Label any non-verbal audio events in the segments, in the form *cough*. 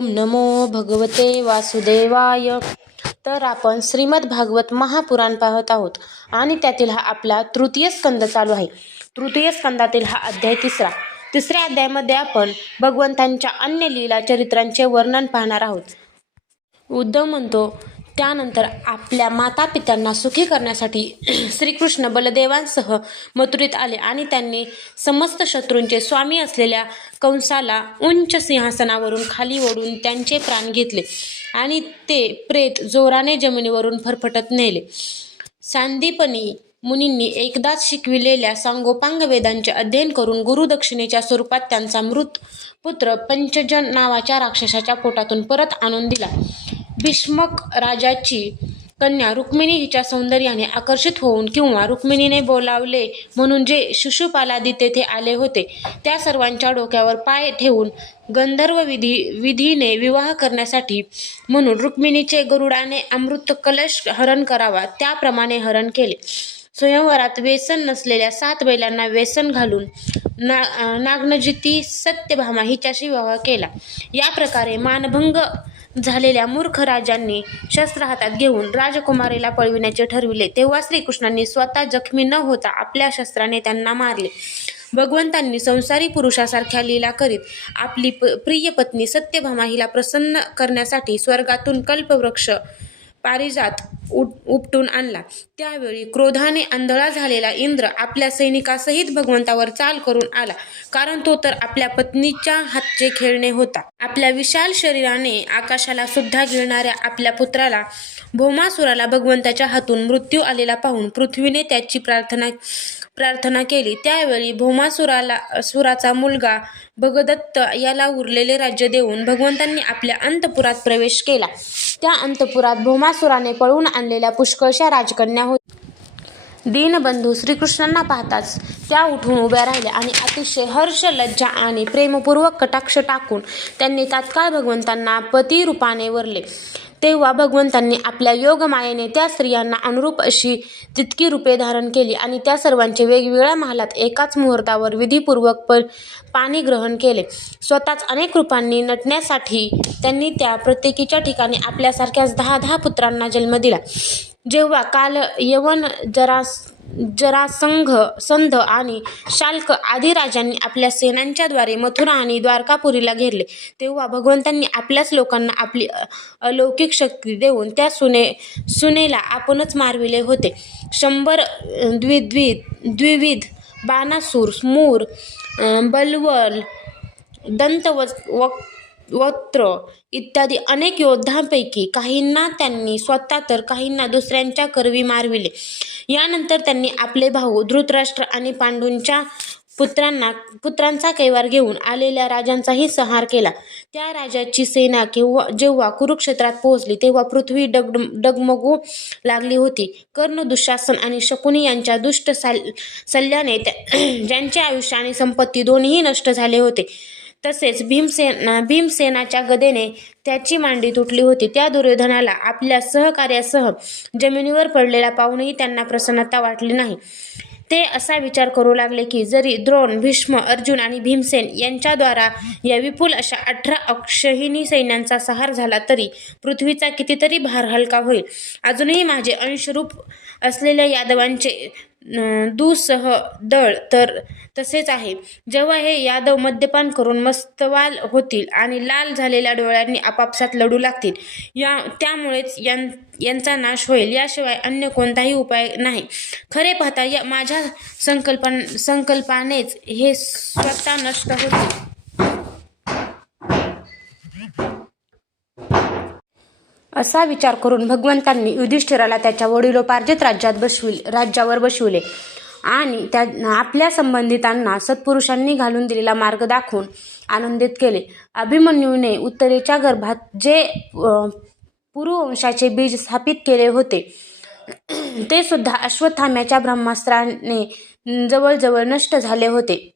ओम नमो भगवते वासुदेवाय. तर आपण श्रीमद भागवत महापुराण पाहत आहोत. आणि त्यातील हा आपला तृतीय स्कंद चालू आहे. तृतीय स्कंदातील हा अध्याय तिसरा. तिसऱ्या अध्यायामध्ये आपण भगवंतांच्या अन्य लीला चरित्रांचे वर्णन पाहणार आहोत. उद्धव म्हणतो त्यानंतर आपल्या माता पित्यांना सुखी करण्यासाठी *clears throat* श्रीकृष्ण बलदेवांसह मथुरीत आले आणि त्यांनी समस्त शत्रूंचे स्वामी असलेल्या कंसाला उंच सिंहासनावरून खाली ओढून त्यांचे प्राण घेतले आणि ते प्रेत जोराने जमिनीवरून फरफटत नेले. सांदीपनी मुनींनी एकदाच शिकविलेल्या सांगोपांग वेदांचे अध्ययन करून गुरुदक्षिणेच्या स्वरूपात त्यांचा मृत पुत्र पंचजन नावाच्या राक्षसाच्या पोटातून परत आणून दिला. भीष्मक राजाची कन्या रुक्मिणी हिच्या सौंदर्याने आकर्षित होऊन किंवा रुक्मिणीने बोलावले म्हणून जे शिशुपालादी तेथे आले होते त्या सर्वांच्या डोक्यावर पाय ठेवून गंधर्व विधी विधीने विवाह करण्यासाठी म्हणून रुक्मिणीचे गरुडाने अमृत कलश हरण करावा त्याप्रमाणे हरण केले. स्वयंवरात व्यसन नसलेल्या सात बैलांना व्यसन घालून ना नागनजिती सत्यभामा हिच्याशी विवाह केला. या प्रकारे मानभंग झालेल्या मूर्ख राजांनी शस्त्र हातात घेऊन राजकुमारीला पळविण्याचे ठरविले. तेव्हा श्रीकृष्णांनी स्वतः जखमी न होता आपल्या शस्त्राने त्यांना मारले. भगवंतांनी संसारी पुरुषासारख्या लीला करीत आपली प प्रिय पत्नी सत्यभामा हिला प्रसन्न करण्यासाठी स्वर्गातून कल्पवृक्ष पारिजात उट उपटून आणला. त्यावेळी क्रोधाने आंधळा झालेला इंद्र आपल्या सैनिकासहित भगवंतावर चाल करून आला. कारण तो तर आपल्या पत्नीच्या हातचे खेळणे होता. आपल्या विशाल शरीराने आकाशाला सुद्धा गिळणाऱ्या आपल्या पुत्राला भोमासुराला भगवंताच्या हातून मृत्यू आलेला पाहून पृथ्वीने त्याची प्रार्थना प्रार्थना केली. त्यावेळी भोमासुराला सुराचा मुलगा भगदत्त याला उरलेले राज्य देऊन भगवंतांनी आपल्या अंतपुरात प्रवेश केला. त्या अंतपुरात भोमासुराने पळून आणलेल्या पुष्कळशा राजकन्या होत्या. दीनबंधू श्रीकृष्णांना पाहताच त्या उठून उभ्या राहिल्या आणि अतिशय हर्ष लज्जा आणि प्रेमपूर्वक कटाक्ष टाकून त्यांनी तात्काळ भगवंतांना पतिरूपाने वरले. तेव्हा भगवंतांनी आपल्या योगमायेने त्या स्त्रियांना अनुरूप अशी तितकी रूपे धारण केली आणि त्या सर्वांचे वेगवेगळ्या महालात एकाच मुहूर्तावर विधीपूर्वक प पाणी ग्रहण केले. स्वतःच अनेक रूपांनी नटण्यासाठी त्यांनी त्या प्रत्येकीच्या ठिकाणी आपल्यासारख्याच दहा दहा पुत्रांना जन्म दिला. जेव्हा काल यवन जरास जरासंघ संध आणि शाल्क आदी राजांनी आपल्या सेनांच्याद्वारे मथुरा आणि द्वारकापुरीला घेरले. तेव्हा भगवंतांनी आपल्याच लोकांना आपली अलौकिक शक्ती देऊन त्या सुने सुनेला आपणच मारविले होते. शंभर अ, द्विविध बाणासूर मूर बलवल दंत वक वस्त्र इत्यादी अनेक योद्धांपैकी काहींना त्यांनी स्वतः तर काहींना दुसऱ्यांच्या करवी मारविले. यानंतर त्यांनी आपले भाऊ धृतराष्ट्र आणि पांडूंच्या पुत्रांना पुत्रांचा कैवार घेऊन आलेल्या राजांचाही संहार केला. त्या राजाची सेना केव्हा जेव्हा कुरुक्षेत्रात पोहोचली तेव्हा पृथ्वी डग डगमगू लागली होती. कर्ण दुःशासन आणि शकुनी यांच्या दुष्ट सल्ल्याने त्या- *clears throat* ज्यांचे आयुष्य आणि संपत्ती दोन्ही नष्ट झाले होते. तसेच भीमसेन भीमसेनाच्या गदेने त्याची मांडी तुटली होती. त्या दुर्योधनाला आपल्या सहकार्यासह जमिनीवर पडलेला पाहूनही त्यांना प्रसन्नता वाटली नाही. ते असा विचार करू लागले की जरी द्रोण भीष्म अर्जुन आणि भीमसेन यांच्याद्वारा या विपुल अशा अठरा अक्षहिणी सैन्यांचा सहार झाला तरी पृथ्वीचा कितीतरी भार हलका होईल. अजूनही माझे अंशरूप असलेल्या यादवांचे दुसह दळ तर तसेच आहे. जेव्हा हे यादव मद्यपान करून मस्तवाल होतील आणि लाल झालेल्या डोळ्यांनी आपापसात लढू लागतील या त्यामुळेच यां यांचा नाश होईल. याशिवाय अन्य कोणताही उपाय नाही. खरे पाहता या माझ्या संकल्पन संकल्पानेच हे स्वतः नष्ट होतील असा विचार करून भगवंतांनी युधिष्ठिराला त्याच्या वडिलोपार्जित राज्यात बसविले राज्यावर बसविले. आणि त्या आपल्या संबंधितांना सत्पुरुषांनी घालून दिलेला मार्ग दाखवून आनंदित केले. अभिमन्यूने उत्तरेच्या गर्भात जे पुरुवंशाचे बीज स्थापित केले होते ते सुद्धा अश्वत्थाम्याच्या ब्रह्मास्त्राने जवळजवळ नष्ट झाले होते.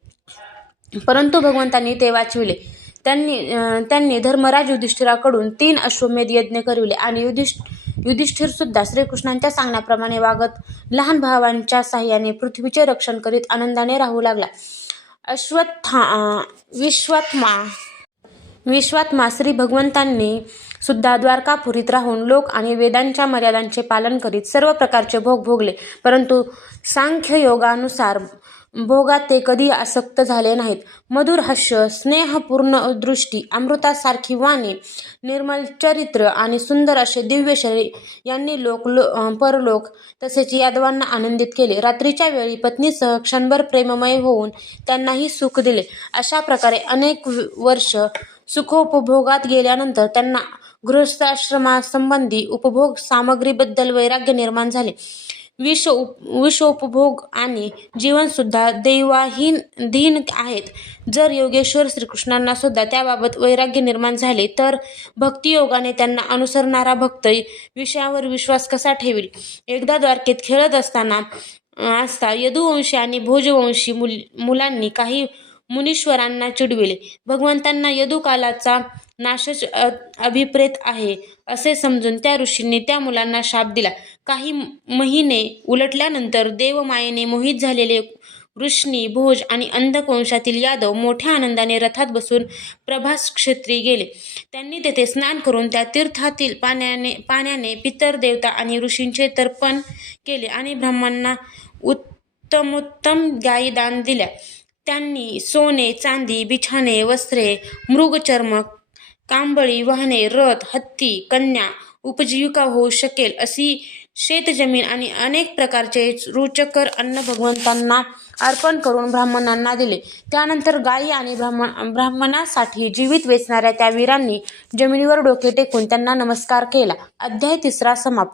परंतु भगवंतांनी ते वाचविले. त्यांनी त्यांनी धर्मराज युधिष्ठिराकडून तीन अश्वमेध यज्ञ करविले आणि युधिष्ठ युधिष्ठिर सुद्धा श्रीकृष्णांच्या सांगण्याप्रमाणे वागत लहान भावांच्या साह्याने पृथ्वीचे रक्षण करीत आनंदाने राहू लागला. अश्वत्था विश्वात्मा विश्वात्मा श्री भगवंतांनी सुद्धा द्वारकापुरीत राहून लोक आणि वेदांच्या मर्यादांचे पालन करीत सर्व प्रकारचे भोग भोगले. परंतु सांख्य योगानुसार भोगात ते कधी आसक्त झाले नाहीत. मधुर हास्य स्नेहपूर्ण दृष्टी अमृतासारखी वाणी निर्मल चरित्र आणि सुंदर असे दिव्य शरीर यांनी लोक लो परलोक तसेच यादवांना आनंदित केले. रात्रीच्या वेळी पत्नीसह क्षणभर प्रेममय होऊन त्यांनाही सुख दिले. अशा प्रकारे अनेक वर्ष सुखोपभोगात गेल्यानंतर त्यांना गृहस्थाश्रमासंबंधी उपभोग सामग्रीबद्दल वैराग्य निर्माण झाले. विष उप विषोपभोग आणि जीवनसुद्धा दैवाहीन धीन आहेत. जर योगेश्वर श्रीकृष्णांना सुद्धा त्याबाबत वैराग्य निर्माण झाले तर भक्तियोगाने त्यांना अनुसरणारा भक्त विषयावर विश्वास कसा ठेवील? एकदा द्वारकेत खेळत असताना असता यदुवंशी आणि भोजवंशी मुल मुलांनी काही मुनीश्वरांना चिडविले. भगवंतांना यदुकालाचा नाशच अभिप्रेत आहे असे समजून त्या ऋषींनी त्या मुलांना शाप दिला. काही महिने उलटल्यानंतर देवमायेने मोहित झालेले वृष्णी भोज आणि अंधवंशातील यादव मोठ्या आनंदाने रथात बसून प्रभास क्षेत्री गेले. त्यांनी तेथे स्नान करून त्या तीर्थातील पाण्याने पाण्याने पितर देवता आणि ऋषींचे तर्पण केले आणि ब्राह्मणांना उत्तमोत्तम गायी दान दिल्या. त्यांनी सोने चांदी बिछाणे वस्त्रे मृगचर्म कांबळी वाहने रथ हत्ती कन्या उपजीविका होऊ शकेल अशी शेतजमीन आणि अनेक प्रकारचे रुचकर अन्न भगवंतांना अर्पण करून ब्राह्मणांना दिले. त्यानंतर गायी आणि ब्राह्मण ब्राह्मणासाठी जीवित वेचणाऱ्या त्या वीरांनी जमिनीवर डोके टेकून त्यांना नमस्कार केला. अध्याय तिसरा समाप्त.